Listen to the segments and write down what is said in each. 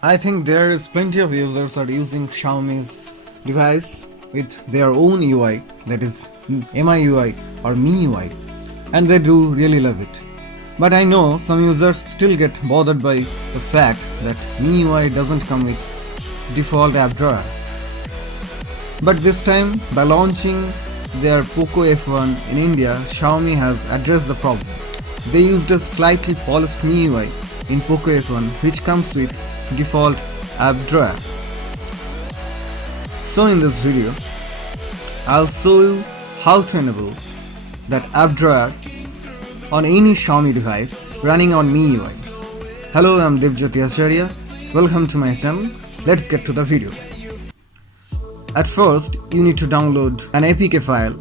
I think there is plenty of users are using Xiaomi's device with their own UI, that is MIUI or MIUI, and they do really love it. But I know some users still get bothered by the fact that MIUI doesn't come with default app drawer. But this time, by launching their POCO F1 in India, Xiaomi has addressed the problem. They used a slightly polished MIUI in POCO F1 which comes with default app drawer. So in this video, I'll show you how to enable that app drawer on any Xiaomi device running on MIUI. Hello, I'm Devjyoti Acharya. Welcome to my channel. Let's get to the video. At first, you need to download an APK file.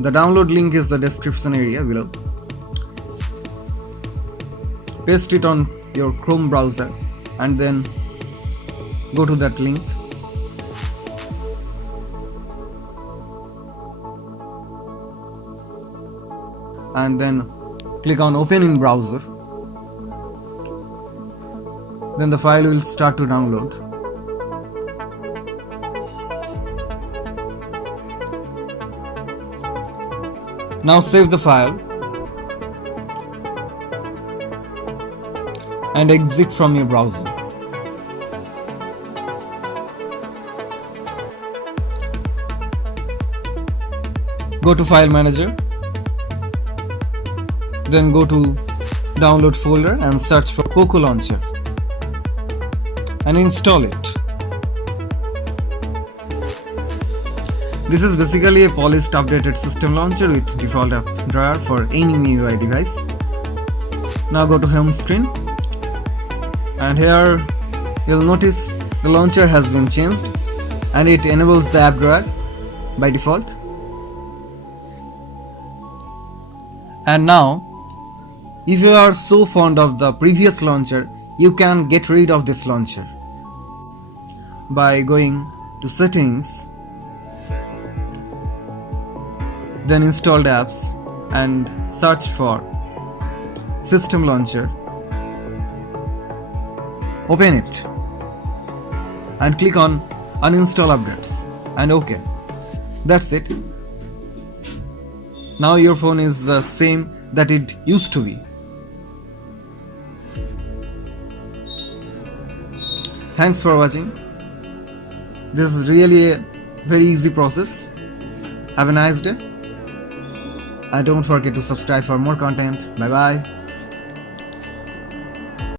The download link is the description area below. Paste it on your Chrome browser and then go to that link. And then click on open in browser. Then the file will start to download. Now save the file and exit from your browser. Go to File Manager. Then go to Download folder and search for POCO Launcher and install it. This is basically a polished updated system launcher with default app drawer for any MIUI device. Now go to home screen and here you'll notice the launcher has been changed and it enables the app drawer by default. And now, if you are so fond of the previous launcher, you can get rid of this launcher by going to Settings, then Installed Apps and search for System Launcher. Open it and click on Uninstall Updates and OK. That's it. Now your phone is the same that it used to be. Thanks for watching. This is really a very easy process. Have a nice day. And don't forget to subscribe for more content. Bye bye.